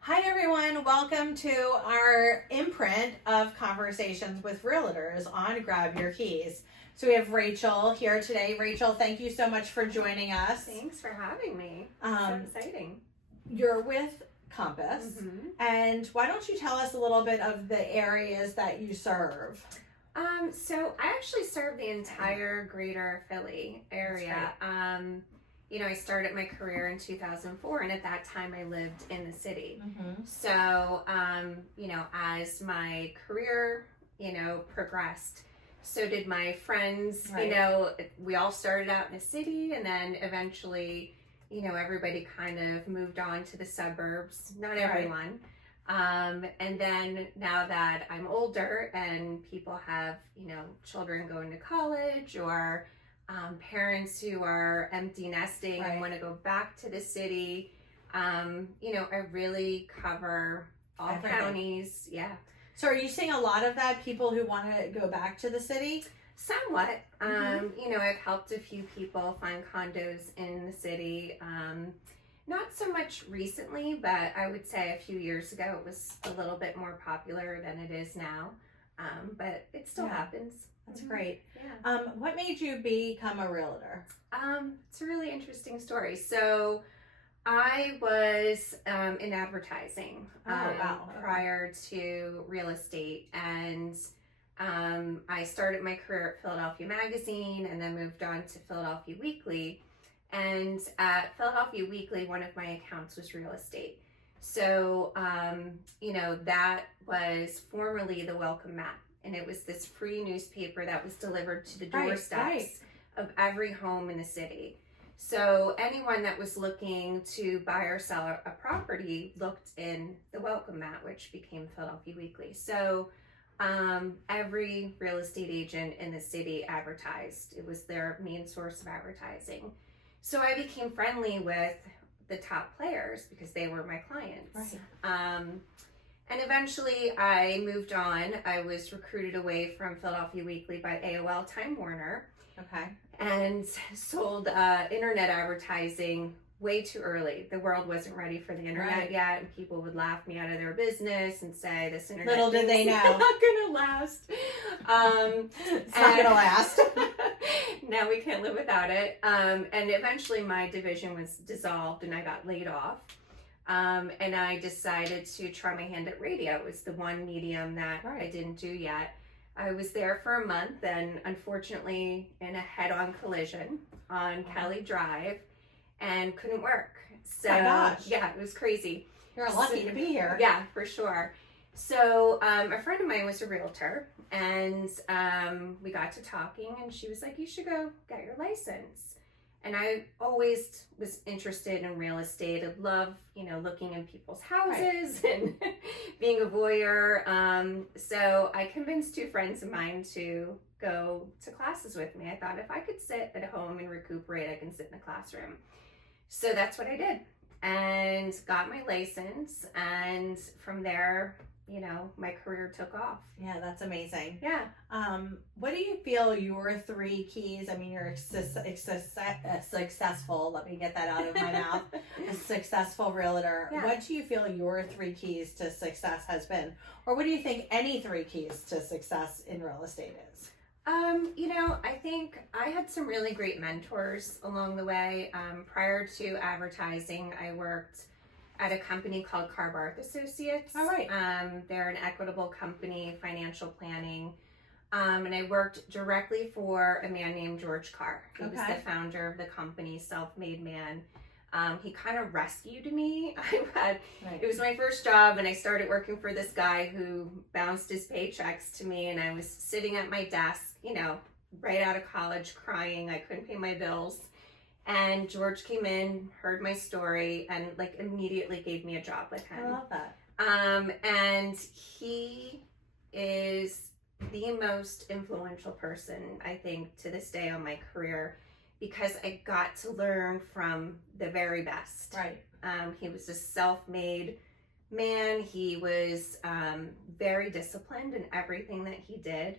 Hi everyone, welcome to our imprint of conversations with realtors on Grab Your Keys. So we have Rachel here today. Rachel, thank you so much for joining us. Thanks for having me. So exciting. You're with Compass, and why don't you tell us a little bit of the areas that you serve? So I actually serve the entire greater Philly area. I started my career in 2004, and at that time I lived in the city. So, as my career, progressed, so did my friends. Right. We all started out in the city, and then eventually, everybody kind of moved on to the suburbs. Not everyone. And then now that I'm older and people have, children going to college or parents who are empty nesting and want to go back to the city, I really cover all counties. Yeah. So are you seeing a lot of that, people who want to go back to the city? Somewhat. I've helped a few people find condos in the city. Not so much recently, but I would say a few years ago it was a little bit more popular than it is now. But it still happens. That's great. Yeah. What made you become a realtor? It's a really interesting story. So I was in advertising prior to real estate, and I started my career at Philadelphia Magazine and then moved on to Philadelphia Weekly. And at Philadelphia Weekly, one of my accounts was real estate. So, that was formerly the Welcome Mat. And it was this free newspaper that was delivered to the doorsteps of every home in the city. So anyone that was looking to buy or sell a property looked in the Welcome Mat, which became Philadelphia Weekly. So every real estate agent in the city advertised. It was their main source of advertising. So I became friendly with the top players because they were my clients. Right. And eventually I moved on. I was recruited away from Philadelphia Weekly by AOL Time Warner. Okay. And sold internet advertising way too early. The world wasn't ready for the internet yet, and people would laugh me out of their business and say this internet Little did they know. Not gonna last. It's not gonna last. Now we can't live without it. And eventually my division was dissolved and I got laid off. And I decided to try my hand at radio. It was the one medium that I didn't do yet. I was there for a month and unfortunately in a head-on collision on Kelly Drive and couldn't work. So yeah, it was crazy. You're lucky to be here. Yeah, for sure. So a friend of mine was a realtor, and we got to talking, and she was like, you should go get your license. And I always was interested in real estate. I love, looking in people's houses and being a voyeur. So I convinced two friends of mine to go to classes with me. I thought if I could sit at home and recuperate, I can sit in a classroom. So that's what I did and got my license. And from there, my career took off. Yeah, that's amazing. Yeah. What do you feel your three keys? I mean, you're successful. Let me get that out of my mouth. A successful realtor. Yeah. What do you feel your three keys to success has been? Or what do you think any three keys to success in real estate is? I think I had some really great mentors along the way. Prior to advertising, I worked at a company called Carbarth Associates. All right. They're an equitable company, financial planning. And I worked directly for a man named George Carr. He was the founder of the company, self-made man. He kind of rescued me. It was my first job, and I started working for this guy who bounced his paychecks to me, and I was sitting at my desk, right out of college crying. I couldn't pay my bills. And George came in, heard my story, and immediately gave me a job with him. I love that. And he is the most influential person, I think, to this day on my career, because I got to learn from the very best. Right. He was a self-made man. He was very disciplined in everything that he did.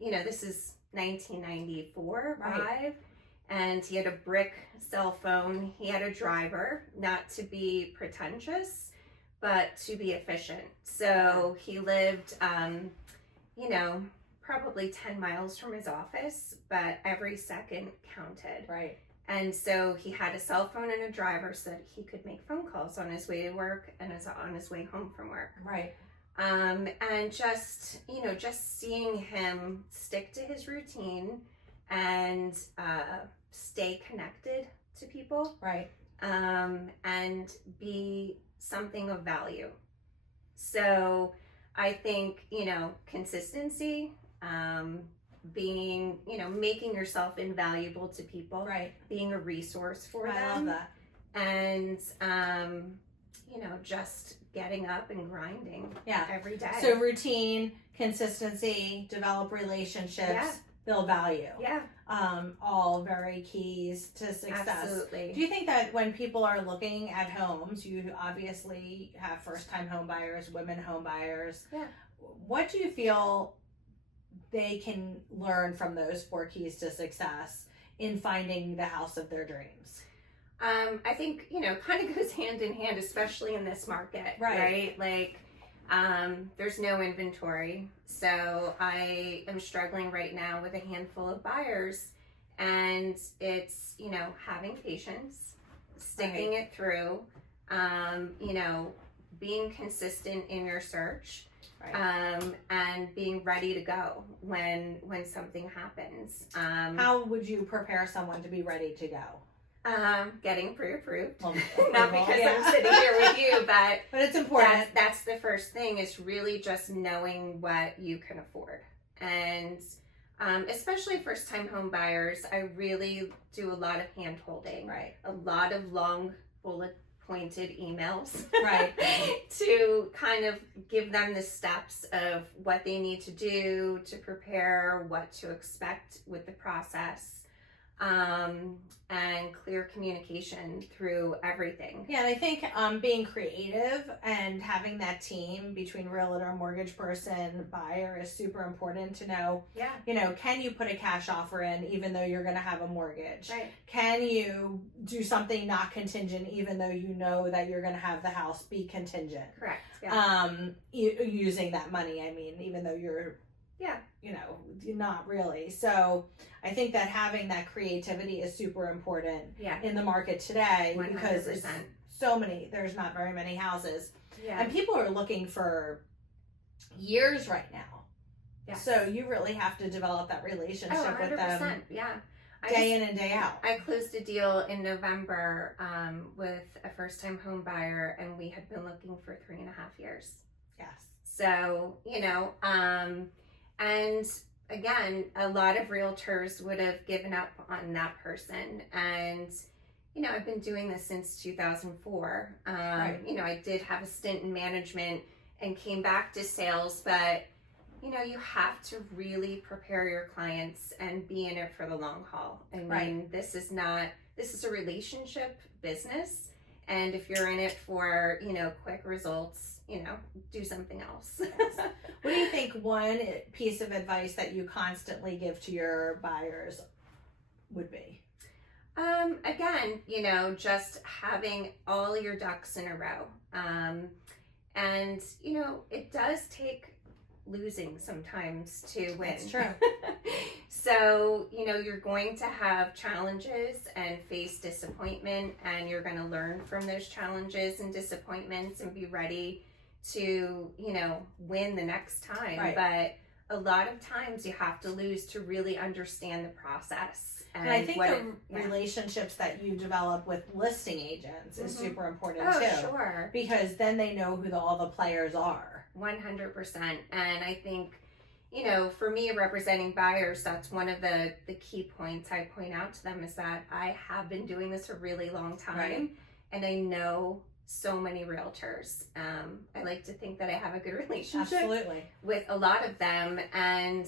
This is 1994, right. And he had a brick cell phone. He had a driver, not to be pretentious, but to be efficient. So he lived, probably 10 miles from his office, but every second counted. Right. And so he had a cell phone and a driver so that he could make phone calls on his way to work and on his way home from work. Right. And just seeing him stick to his routine and stay connected to people. Right. And be something of value. So I think, consistency, being, making yourself invaluable to people, right, being a resource for them. I love that. And, just getting up and grinding every day. So routine, consistency, develop relationships, build value. Yeah. All very keys to success. Absolutely. Do you think that when people are looking at homes, you obviously have first-time home buyers, women home buyers. Yeah. What do you feel they can learn from those 4 keys to success in finding the house of their dreams? I think, kind of goes hand in hand, especially in this market, right? Like, there's no inventory. So I am struggling right now with a handful of buyers, and it's, having patience, sticking it through, being consistent in your search, and being ready to go when something happens. How would you prepare someone to be ready to go? Getting pre-approved. Well, not because I'm sitting here with you, but it's important. That's the first thing, is really just knowing what you can afford. And especially first-time home buyers, I really do a lot of hand-holding. Right. A lot of long bullet-pointed emails. Right. To kind of give them the steps of what they need to do to prepare, what to expect with the process. And clear communication through everything. Yeah, and I think being creative and having that team between realtor, mortgage person, buyer is super important to know. Yeah. Can you put a cash offer in even though you're going to have a mortgage? Right. Can you do something not contingent even though you know that you're going to have the house be contingent? Correct. Yeah. Using that money, even though you're not really. So I think that having that creativity is super important in the market today 100%. Because there's not very many houses. Yeah. And people are looking for years right now. Yes. So you really have to develop that relationship with them. Yeah. Day in and day out. I closed a deal in November with a first-time home buyer, and we had been looking for 3.5 years. Yes. So, and again, a lot of realtors would have given up on that person. And, I've been doing this since 2004. Right. I did have a stint in management and came back to sales, but, you have to really prepare your clients and be in it for the long haul. I mean, this is a relationship business. And if you're in it for, quick results, do something else. What do you think one piece of advice that you constantly give to your buyers would be? Again, just having all your ducks in a row. And, it does take losing sometimes to win. That's true. So, you're going to have challenges and face disappointment, and you're going to learn from those challenges and disappointments and be ready to, win the next time. Right. But a lot of times you have to lose to really understand the process. And I think relationships that you develop with listing agents is super important too. Oh, sure. Because then they know who all the players are. 100%. And I think, for me representing buyers, that's one of the key points I point out to them, is that I have been doing this a really long time, and I know so many realtors. I like to think that I have a good relationship with a lot of them, and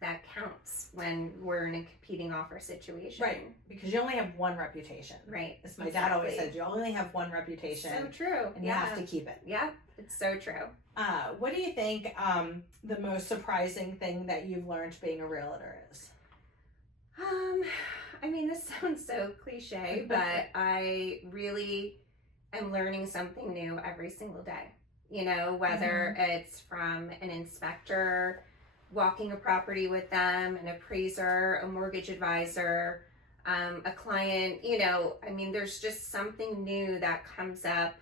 that counts when we're in a competing offer situation. Right, because you only have one reputation. Right. As my dad always said, you only have one reputation. So true. And you have to keep it. Yeah, it's so true. What do you think the most surprising thing that you've learned being a realtor is? This sounds so cliche, but I really am learning something new every single day. You know, whether it's from an inspector, walking a property with them, an appraiser, a mortgage advisor, a client, you know, I mean, there's just something new that comes up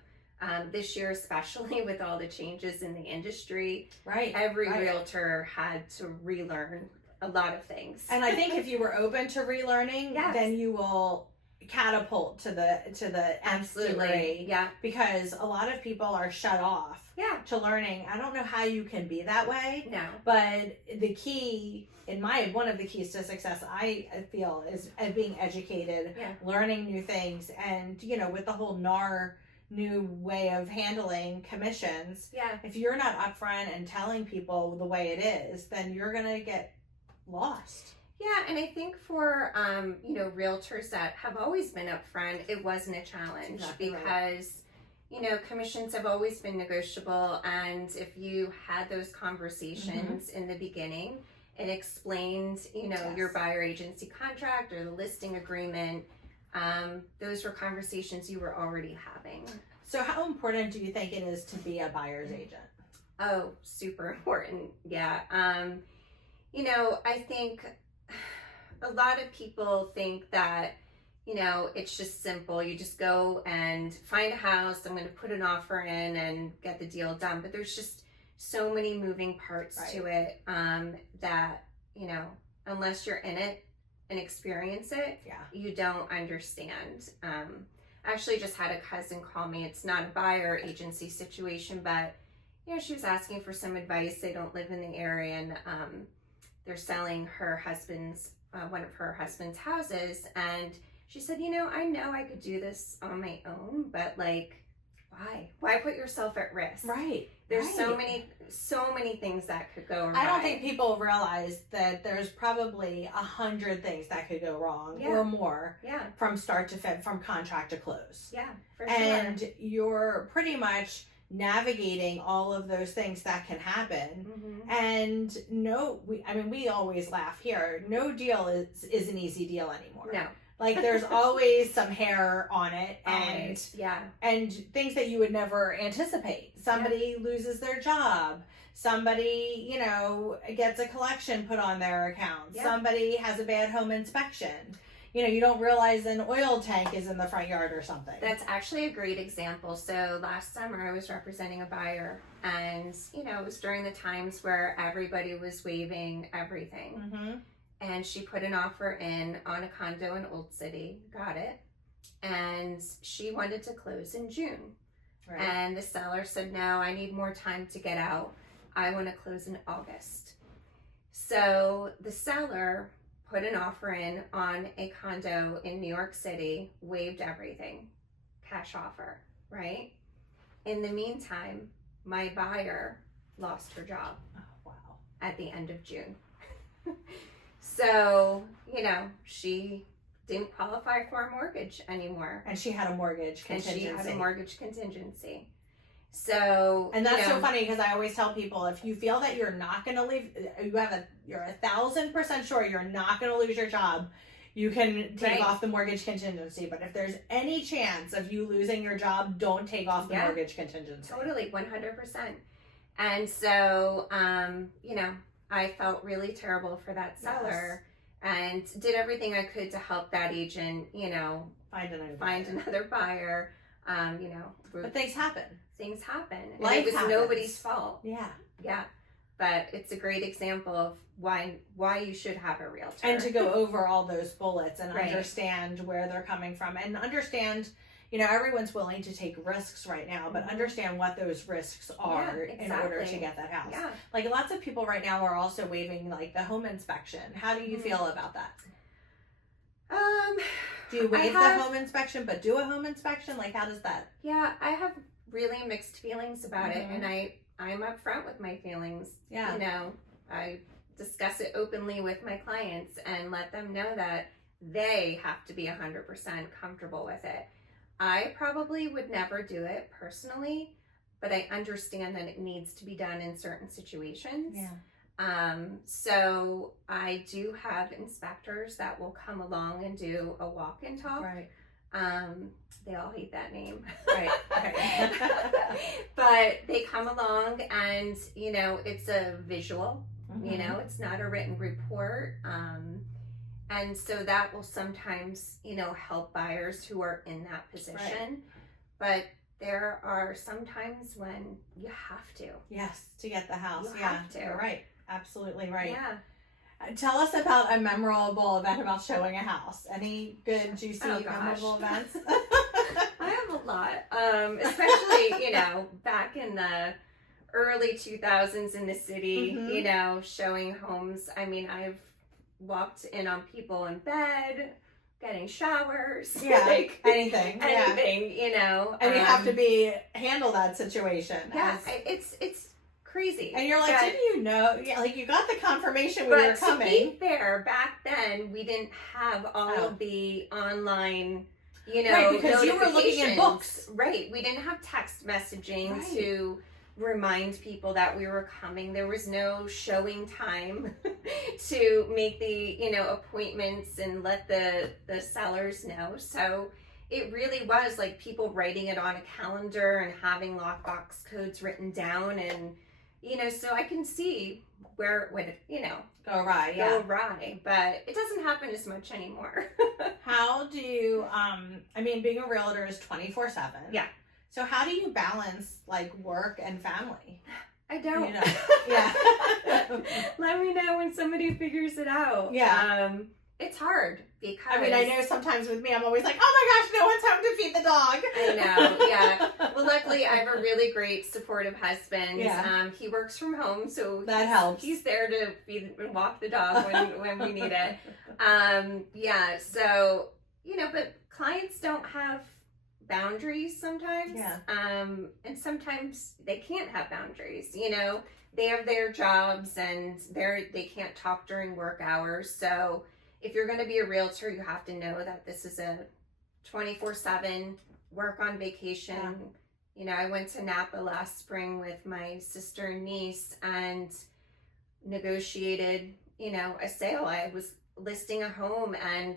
this year, especially with all the changes in the industry. Right. Every realtor had to relearn a lot of things. And I think if you were open to relearning, then you will catapult to the nth degree. Yeah. Because a lot of people are shut off to learning. I don't know how you can be that way. No. But the key, one of the keys to success, I feel, is being educated, learning new things, and, you know, with the whole NAR new way of handling commissions, if you're not upfront and telling people the way it is, then you're gonna get lost. Yeah, and I think for you know, realtors that have always been upfront, it wasn't a challenge because you know, commissions have always been negotiable, and if you had those conversations in the beginning and explained, you know, your buyer agency contract or the listing agreement, those were conversations you were already having. So how important do you think it is to be a buyer's agent? Oh, super important. Yeah. You know, I think a lot of people think that, you know, it's just simple. You just go and find a house. I'm going to put an offer in and get the deal done. But there's just so many moving parts to it that, you know, unless you're in it and experience it, you don't understand. I actually just had a cousin call me. It's not a buyer agency situation, but, you know, she was asking for some advice. They don't live in the area, and they're selling her husband's, one of her husband's houses. And she said, you know I could do this on my own, but like, why put yourself at risk? Right. There's so many things that could go wrong. I don't think people realize that there's probably 100 things that could go wrong or more from start to finish, from contract to close. Yeah, for sure. And you're pretty much navigating all of those things that can happen. And we always laugh here. No deal is an easy deal anymore. No. Like there's always some hair on it, and and things that you would never anticipate. Somebody loses their job. Somebody, you know, gets a collection put on their account. Somebody has a bad home inspection. You know, you don't realize an oil tank is in the front yard or something. That's actually a great example. So last summer I was representing a buyer, and, you know, it was during the times where everybody was waiving everything. And she put an offer in on a condo in Old City, got it, and she wanted to close in June. And the seller said, no, I need more time to get out. I want to close in August. So the seller put an offer in on a condo in New York City, waived everything, cash offer, right? In the meantime, my buyer lost her job at the end of June. So, you know, she didn't qualify for a mortgage anymore. And she had a mortgage contingency. So, and that's so funny, because I always tell people, if you feel that you're not going to leave, you're 1,000% sure you're not going to lose your job, you can take off the mortgage contingency. But if there's any chance of you losing your job, don't take off the mortgage contingency. Totally, 100%. And so, you know, I felt really terrible for that seller and did everything I could to help that agent, you know, find another buyer. You know, but things happen. And Life it was happens. Nobody's fault. Yeah. But it's a great example of why you should have a realtor. And to go over all those bullets and understand where they're coming from, and understand, you know, everyone's willing to take risks right now, but understand what those risks are in order to get that house. Like lots of people right now are also waiving like the home inspection. How do you feel about that? Do you waive the home inspection but do a home inspection? Like, how does that? Yeah, I have really mixed feelings about it, and I'm upfront with my feelings. You know, I discuss it openly with my clients and let them know that they have to be 100% comfortable with it. I probably would never do it personally, but I understand that it needs to be done in certain situations. So I do have inspectors that will come along and do a walk and talk. they all hate that name. Right. But they come along and, you know, it's a visual, Mm-hmm. you know, it's not a written report. And so that will sometimes, you know, help buyers who are in that position. Right. But there are some times when you have to. Yes, to get the house. You have to. You're right. Absolutely right. Yeah. Tell us about a memorable event about showing a house. Any good, juicy, memorable events? I have a lot. Especially, you know, back in the early 2000s in the city, mm-hmm. you know, showing homes. I mean, I've walked in on people in bed, getting showers. Yeah, like anything. You know. And you have to handle that situation. Yeah, it's crazy. And you're like, didn't you know? Yeah, like you got the confirmation when you were coming. But to be fair, back then we didn't have all of the online, you know, right, because you were looking in books. Right. We didn't have text messaging to remind people that we were coming. There was no showing time to make the, you know, appointments and let the sellers know. So it really was like people writing it on a calendar and having lockbox codes written down, and you know, so I can see where it would, you know, go awry, but it doesn't happen as much anymore. How do you, I mean, being a realtor is 24/7. Yeah. So how do you balance like work and family? I don't. You know? Yeah. Let me know when somebody figures it out. Yeah. It's hard because I mean, I know sometimes with me, I'm always like, oh my gosh, no one's home to feed the dog. I know, yeah. Well, luckily, I have a really great, supportive husband. Yeah. He works from home, so that helps. He's there to feed and walk the dog when we need it. Yeah. So you know, but clients don't have boundaries sometimes. Yeah. And sometimes they can't have boundaries. You know, they have their jobs and they can't talk during work hours. So if you're going to be a realtor, you have to know that this is a 24/7 work on vacation. Yeah. You know, I went to Napa last spring with my sister and niece and negotiated, you know, a sale. I was listing a home and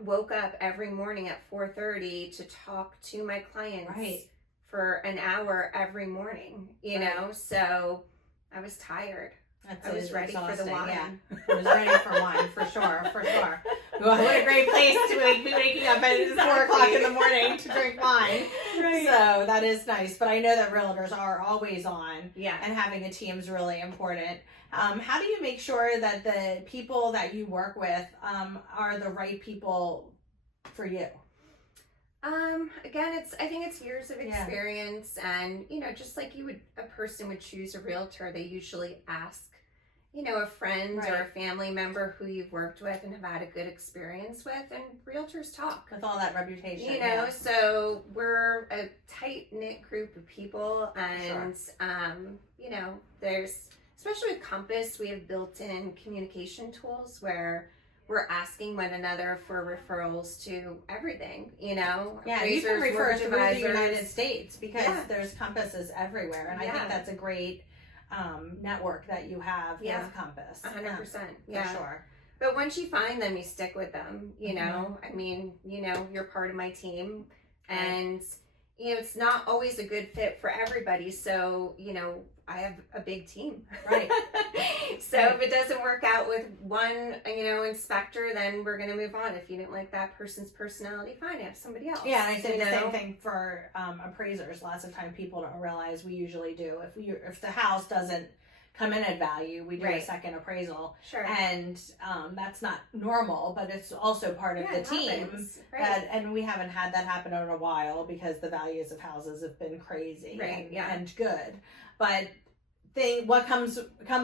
woke up every morning at 4:30 to talk to my clients for an hour every morning, you know, so I was tired. I was ready for the wine. Yeah. I was ready for wine, for sure. Well, what a great place to be waking up at 4 o'clock in the morning to drink wine. Right. So that is nice. But I know that realtors are always on. Yeah. And having a team is really important. How do you make sure that the people that you work with are the right people for you? Again, I think it's years of experience, and you know, just like a person would choose a realtor, they usually ask, you know, a friend or a family member who you've worked with and have had a good experience with, and realtors talk with all that reputation. You know, so we're a tight knit group of people, and you know, there's, especially with Compass, we have built-in communication tools where we're asking one another for referrals to everything, you know. Yeah, you can refer to the United States because there's Compasses everywhere, and I think that's a great network that you have with Compass. 100%. For sure. But once you find them, you stick with them, you know. I mean, you know, you're part of my team, and you know, it's not always a good fit for everybody, so you know, I have a big team. Right. So if it doesn't work out with one, you know, inspector, then we're going to move on. If you didn't like that person's personality, fine, have somebody else. Yeah, and I say the same thing for appraisers. Lots of time people don't realize we usually do. If the house doesn't come in at value, we do a second appraisal. Sure. And that's not normal, but it's also part of the team. And we haven't had that happen in a while because the values of houses have been crazy and good. But what comes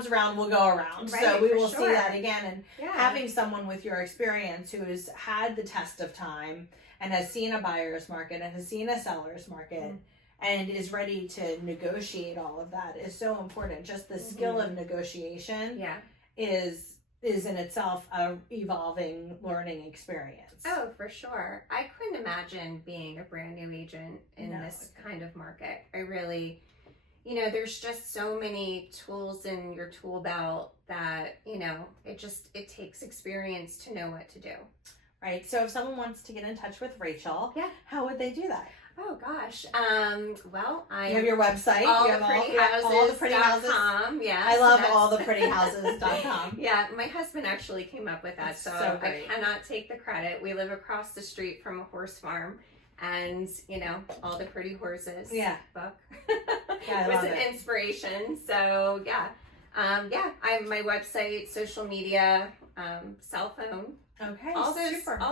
around will go around. So we will see that again. And having someone with your experience who has had the test of time and has seen a buyer's market and has seen a seller's market and is ready to negotiate all of that is so important. Just the skill of negotiation is in itself a evolving learning experience. Oh, for sure. I couldn't imagine being a brand new agent in this kind of market. I really, you know, there's just so many tools in your tool belt that, you know, it takes experience to know what to do. right? So if someone wants to get in touch with Rachel, how would they do that? Oh gosh. Well, you have your website. All you have all the pretty houses. Yes, I love alltheprettyhouses.com. Yeah, my husband actually came up with that, so I cannot take the credit. We live across the street from a horse farm, and all the pretty horses. Book was an inspiration. So I'm my website, social media, cell phone. Okay, all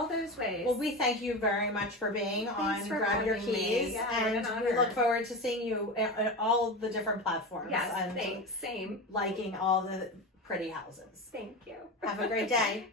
those ways. Well, we thank you very much for being on Grab Your Keys, and we look forward to seeing you at all the different platforms. Yes, thanks. Same. Liking all the pretty houses. Thank you. Have a great day.